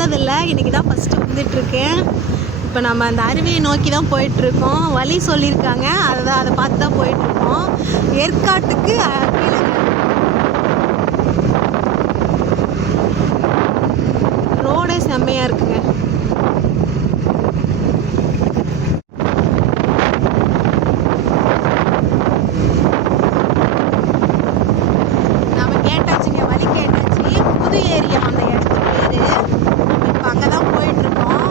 வந்ததில்லை இன்றைக்கி தான் ஃபஸ்ட்டு வந்துட்டுருக்கேன் இப்போ நம்ம அந்த அருவியை நோக்கி தான் போயிட்டுருக்கோம். வழி சொல்லியிருக்காங்க. அதை தான் அதை பார்த்து தான் போயிட்டுருக்கோம். ஏற்காட்டுக்கு கீழே. ரோடே செம்மையாக இருக்குது நாம கேட்டாச்சுங்க வழி கேட்டாச்சு புது ஏரியா அந்த இடத்துக்கு பேரு நம்ம இப்போ அங்கே தான் போயிட்டு இருக்கோம்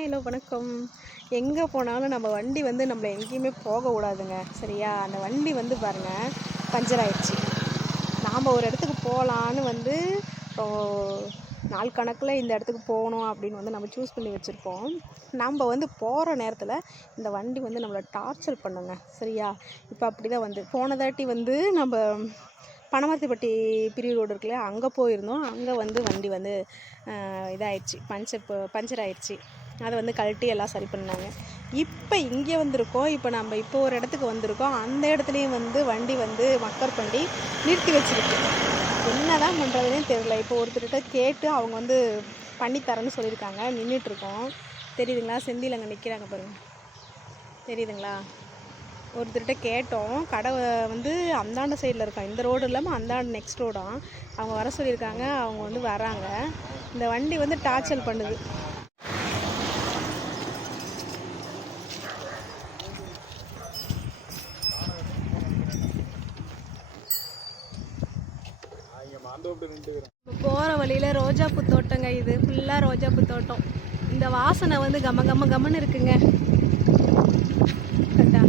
ஹாய் ஹலோ வணக்கம். எங்கே போனாலும் நம்ம வண்டி வந்து நம்மளை எங்கேயுமே போக சரியா? அந்த வண்டி வந்து பாருங்கள் பஞ்சர் ஆயிடுச்சு. நாம் ஒரு இடத்துக்கு போகலான்னு வந்து இப்போ நாள் கணக்கில் இந்த இடத்துக்கு போகணும் அப்படின்னு வந்து நம்ம சூஸ் பண்ணி வச்சுருப்போம். நம்ம வந்து போகிற நேரத்தில் இந்த வண்டி வந்து நம்மளை டார்ச்சர் பண்ணுங்க. சரியா? இப்போ அப்படி தான் வந்து போன தாட்டி வந்து நம்ம பனமரத்துப்பட்டி பிரிவு ரோடு இருக்குல்ல அங்கே போயிருந்தோம். அங்கே வந்து வண்டி வந்து இதாகிடுச்சு பஞ்சர் பஞ்சர் ஆயிடுச்சு. அதை வந்து கழட்டி எல்லாம் சரி பண்ணாங்க. இப்போ இங்கே வந்திருக்கோம். இப்போ நம்ம இப்போ ஒரு இடத்துக்கு வந்திருக்கோம். அந்த இடத்துலையும் வந்து வண்டி வந்து மக்கர் பண்ணி நிறுத்தி வச்சுருக்கோம் என்ன தான் பண்ணுறதுனே தெரியல. இப்போ ஒருத்தர்கிட்ட கேட்டு அவங்க வந்து பண்ணி தரேன்னு சொல்லியிருக்காங்க. நின்றுட்டு இருக்கோம். தெரியுதுங்களா? செந்தியில் அங்கே நிற்கிறாங்க பாருங்க. தெரியுதுங்களா? ஒருத்தர்கிட்ட கேட்டோம். கடை வந்து அந்தாண்ட சைடில் இருக்கோம் இந்த ரோடு இல்லாமல் அந்தாண்ட நெக்ஸ்ட் ரோடாம் அவங்க வர சொல்லியிருக்காங்க. அவங்க வந்து வராங்க. இந்த வண்டி வந்து டார்ச்சல் பண்ணுது. போகிற வழியில் ரோஜாப்பூ தோட்டங்க இது. ஃபுல்லாக ரோஜாப்பூ தோட்டம் இந்த வாசனை வந்து கம கம கமன்னு இருக்குங்க கரெக்டா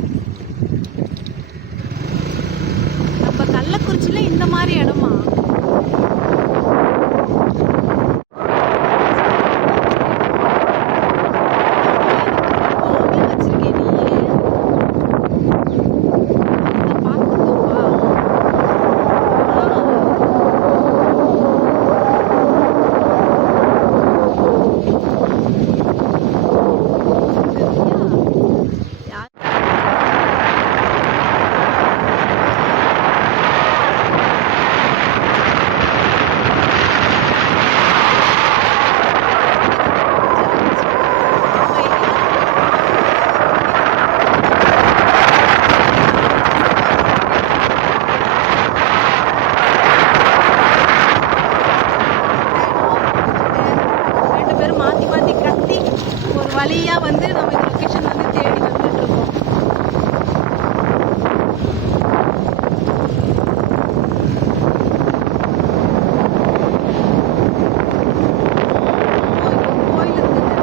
நம்ம கள்ளக்குறிச்சியில் இந்த மாதிரி இடமா கோவில் வச்சிருக்கே நீ. இதை பார்த்துக்கோவா? ஆ. யார் ரெண்டு பேரும் மாற்றி மாற்றி கத்தி ஒரு வழியாக வந்து நம்ம இந்த லொக்கேஷன் வந்து தேடி வந்துட்டு இருக்கோம் கோயில் இருக்குங்க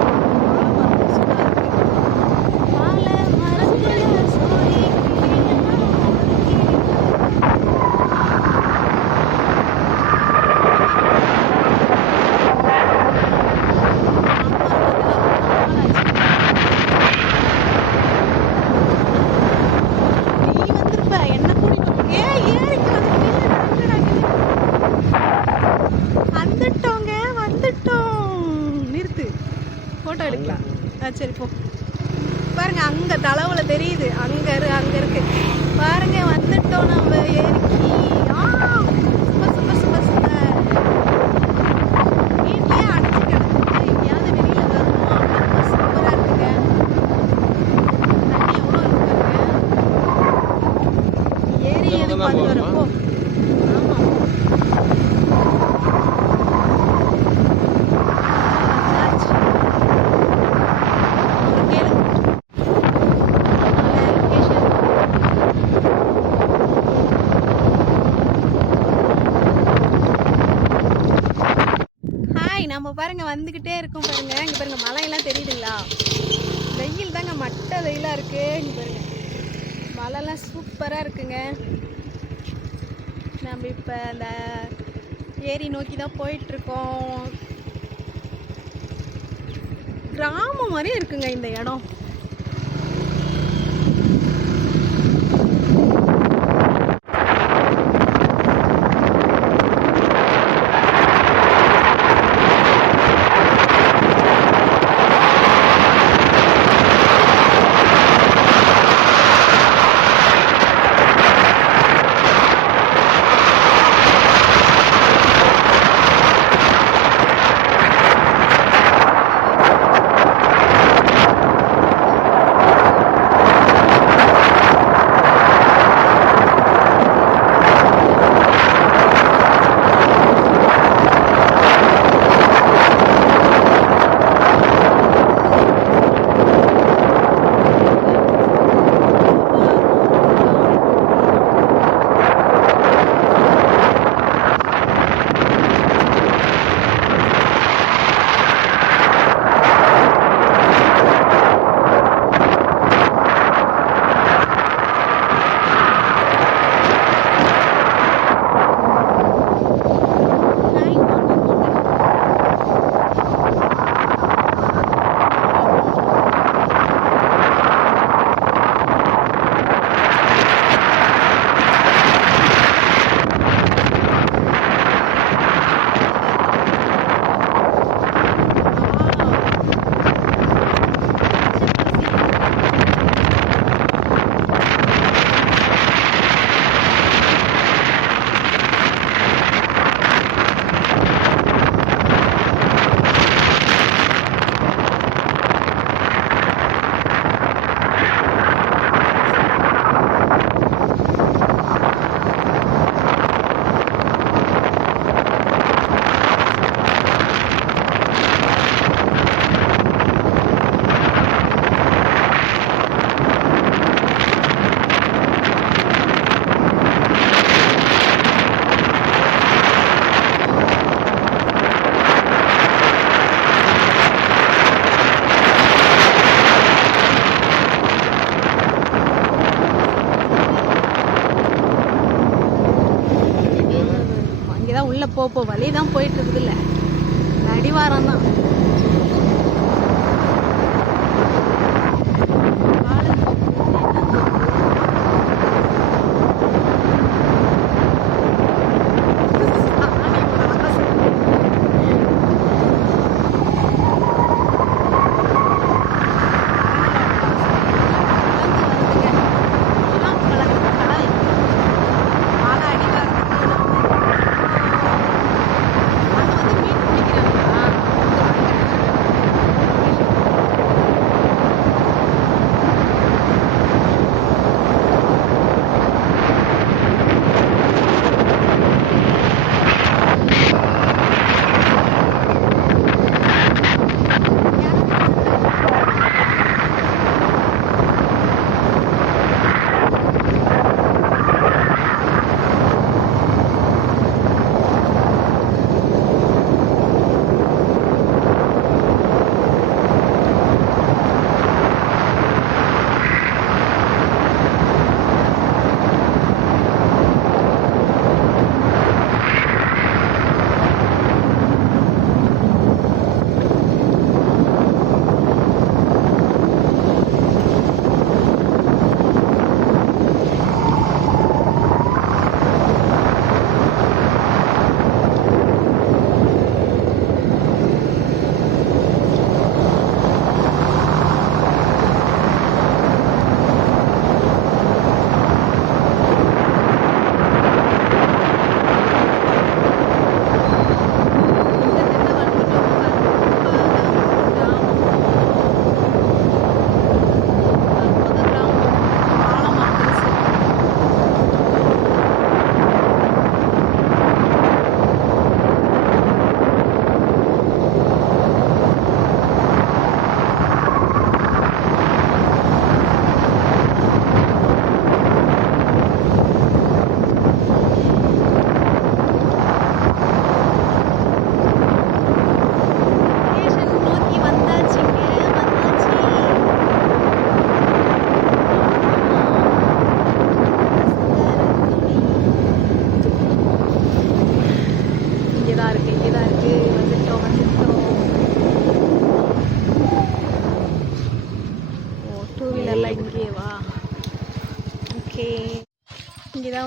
வாழை மரம் சூப்பரா இருக்கு. வாழை மரத்துல சோடி நீ வந்திருப்ப என்ன கூட்டிட்டு வந்து- ஏய், ஏறிக்கு வந்து நில்லு, நில்லுடா, நில்லு. வந்துட்டோங்க வந்துட்டோம் நிறுத்து எடுக்கலாம். ஆ சரி போ. பாருங்க அங்க தளவுல தெரியுது. அங்க இரு அங்க இருக்கு. பாருங்க வந்துட்டோம் நம்ம ஏரிக்கு ஆ சூப்பர் சூப்பர் சூப்பர் சூப்பர் வீட்லயே அடைச்சு கிடக்குது எங்கேயாவது வெளியில வரணும் அப்படின்னு சூப்பரா இருக்குங்க தண்ணி எவ்வளோ இருக்கு பாருங்க ஏரி எது பார்த்து வரப்போ ஆமா வந்தாச்சு. அப்புறம் கேளுங்க. நல்ல location. ஹாய் நம்ம பாருங்க வந்துக்கிட்டே இருக்கோம் பாருங்க இங்க பாருங்க மலையெல்லாம் தெரியுதுங்களா வெயில் தாங்க மட்ட வெயிலா இருக்கு இங்க பாருங்க மழைலாம் சூப்பராக இருக்குங்க நம்ம இப்போ அந்த ஏரி நோக்கி தான் போயிட்டுருக்கோம். கிராமம் மாதிரி இருக்குங்க இந்த இடம். உள்ளே போ போ வழி தான் போயிட்டு இருக்குதுல்ல அடிவாரம் தான்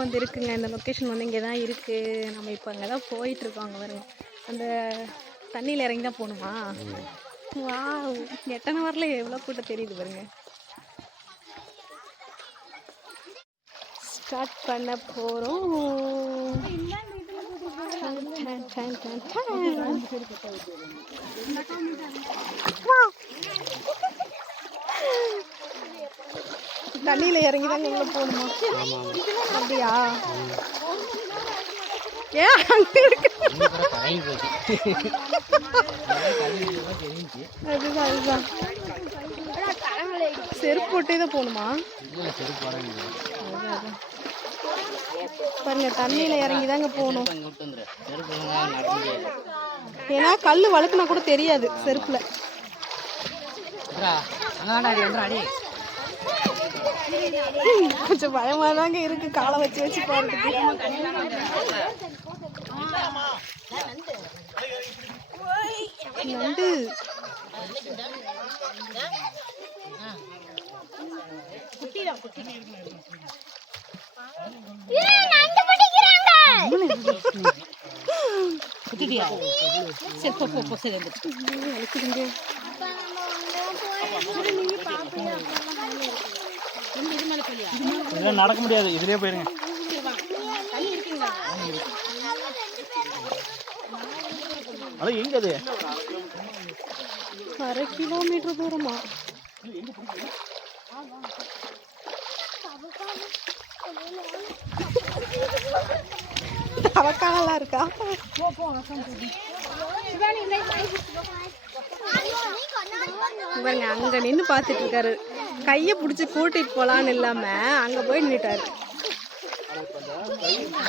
தான் வந்து இருக்குங்க. இந்த லொக்கேஷன் வந்து இங்கே தான் இருக்குது நம்ம இப்போ அங்கே தான் போயிட்டுருக்கோம் அங்கே வருங்க அந்த தண்ணியில் இறங்கி தான் போகணுமா? வா எட்டனை வரல எவ்வளோ கூட்டம் தெரியுது பாருங்க. ஸ்டார்ட் பண்ண போகிறோம் தண்ணியில் இறங்கி தான் உள்ள போகணுமா? அப்படியா? ஏன் அங்கே இருக்கு? அதுதான் அதுதான். செருப்பு போட்டே தான் போகணுமா? அதான், அதான். பாருங்க தண்ணியில இறங்கி தாங்க போகணும். ஏன்னா கல் வழுக்குனா கூட தெரியாது செருப்பில். கொஞ்சம் பயமா தாங்க இருக்கு. காலை வச்சு வச்சு போறதுக்கு. நண்டு வலிக்குதுங்க இதெல்லாம் நடக்க முடியாது. இதுலயே போயிருங்க. அது எங்க அது? அரை கிலோமீட்டர் தூரமா? தவக்கானலாம் இருக்கா? இவங்க அங்க நின்று பார்த்துட்டு இருக்காரு. கையை பிடிச்சி கூட்டிட்டு போகலான்னு இல்லாமல் அங்கே போய் நின்றுட்டார்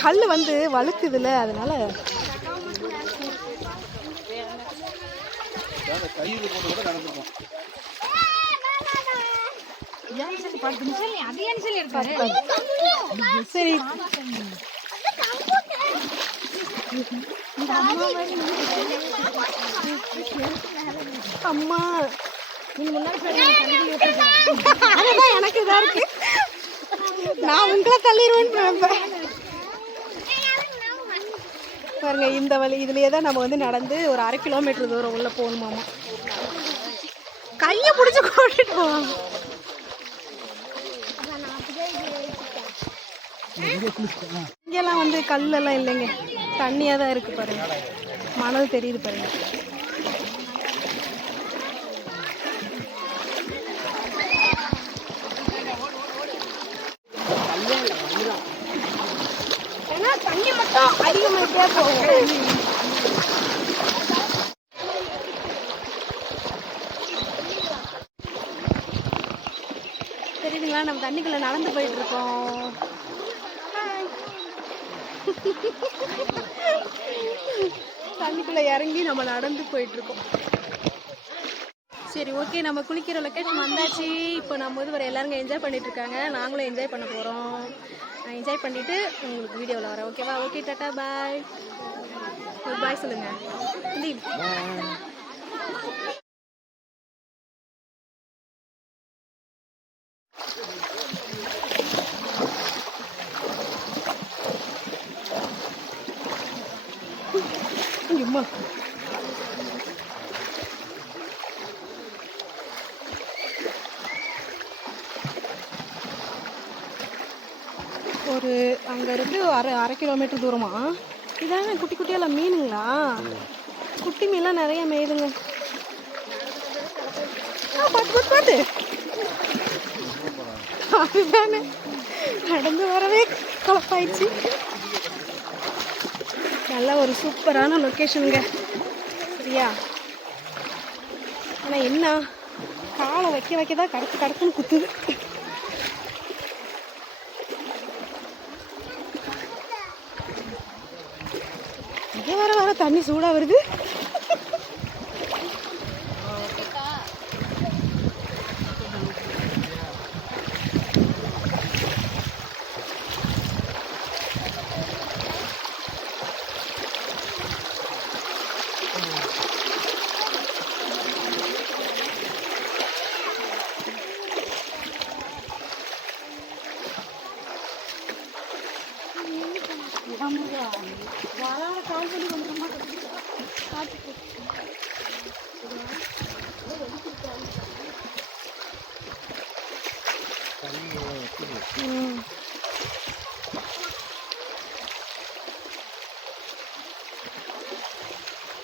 கல் வந்து வழுக்குதுல அதனால சரி. அம்மா அதுதான் எனக்கு இதா இருக்கு. நான் உங்களை தள்ளிடுவேன்னு நினைப்பேன். பாருங்க இந்த வழி இதுலயே தான் நம்ம வந்து நடந்து ஒரு அரை கிலோமீட்டர் தூரம் உள்ள போகணுமாமா. கையை பிடிச்சி கூட்டிட்டு போவாங்க இங்கெல்லாம் வந்து கல்லெல்லாம் இல்லைங்க. தண்ணியாக தான் இருக்கு பாருங்க. மணல் தெரியுது பாருங்க ஏன்னா தண்ணி போகும் தெரியுதுங்களா நம்ம தண்ணிக்குள்ள நடந்து போயிட்டு இருக்கோம் தண்ணிக்குள்ள இறங்கி நம்ம நடந்து போயிட்டு இருக்கோம் சரி ஓகே நம்ம குளிக்கிற லொக்கேஷன் வந்தாச்சு. இப்போ நம்ம வந்து வர எல்லாருங்க என்ஜாய் பண்ணிட்டு இருக்காங்க. நாங்களும் என்ஜாய் பண்ண போகிறோம் நான் என்ஜாய் பண்ணிட்டு உங்களுக்கு வீடியோவில் வரேன். ஓகேவா ஓகே டாட்டா பாய் ஒரு பாய் சொல்லுங்கள் லீவ் அம்மா அங்கேருந்து அரை அரை கிலோமீட்டர் தூரமா? இதாங்க குட்டி குட்டியெல்லாம் மீனுங்களா? குட்டி மீன்லாம் நிறைய மேயுதுங்க. பார்த்து பார்த்து பார்த்து அதுதானே. நடந்து வரவே கலப்பாயிடுச்சு. நல்ல ஒரு சூப்பரான லொக்கேஷனுங்க சரியா? ஆனால் என்ன? காலை வைக்க வைக்க தான் கடத்து கடத்துன்னு குத்துது. வர வர தண்ணி சூடாக வருது.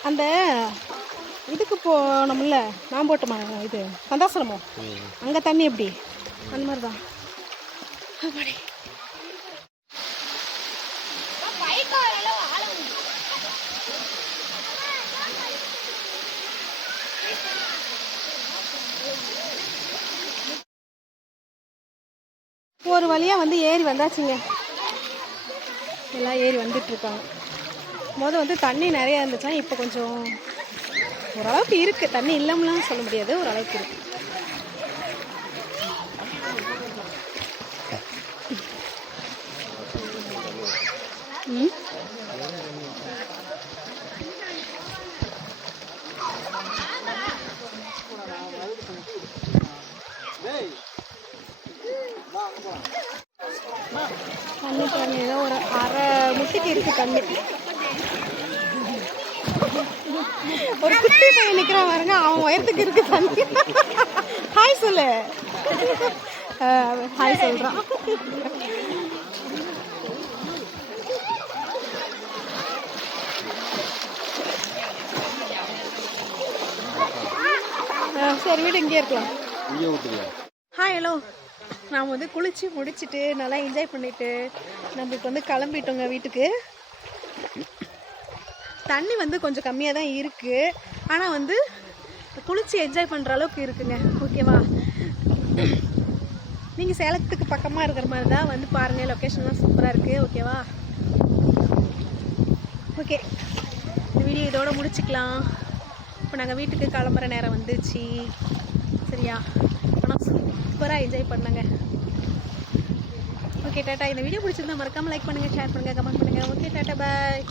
அந்த இதுக்கு போனோம்ல நான் போட்டோமா இது சந்தாசிரமம் அங்கே தண்ணி எப்படி? அந்த மாதிரி தான். அப்படி ஒரு வழியாக வந்து ஏறி வந்தாச்சுங்க. எல்லாம் ஏறி வந்துட்டுருக்காங்க மொதல் வந்து தண்ணி நிறையா இருந்துச்சா இப்போ கொஞ்சம் ஓரளவுக்கு இருக்குது தண்ணி இல்லாமலாம் சொல்ல முடியாது. ஓரளவுக்கு இருக்குது தண்ணி தண்ணி ஏதோ ஒரு அரை முட்டிக்கு இருக்கு தண்ணி ஒரு குட்டி பையன் நிற்கிறான் பாருங்க அவன் உயரத்துக்கு இருக்கு தண்ணி. ஹாய் சொல்லு. ஹாய் சொல்கிறான் சரி வீடு இங்கே இருக்கலாம். ஹாய் ஹலோ நாம் வந்து குளித்து முடிச்சிட்டு நல்லா என்ஜாய் பண்ணிட்டு நம்மளுக்கு வந்து கிளம்பிட்டோங்க வீட்டுக்கு. தண்ணி வந்து கொஞ்சம் கம்மியாக தான் இருக்குது ஆனால் வந்து குளித்து என்ஜாய் பண்ணுற அளவுக்கு இருக்குங்க. ஓகேவா நீங்கள் சேலத்துக்கு பக்கமாக இருக்கிற மாதிரி தான் வந்து பாருங்கள் லொக்கேஷன்லாம் சூப்பராக இருக்குது ஓகேவா ஓகே இந்த வீடியோ இதோட முடிச்சுக்கலாம். இப்போ நாங்கள் வீட்டுக்கு கிளம்புற நேரம் வந்துச்சு. சரியா? ஆனால் சூப்பராக என்ஜாய் பண்ணாங்க. Okay tata. இந்த வீடியோ பிடிச்சிருந்தா மறக்காமல் லைக் பண்ணுங்கள் ஷேர் பண்ணுங்கள் கமெண்ட் பண்ணுங்கள் ஓகே டாட்டா பாய்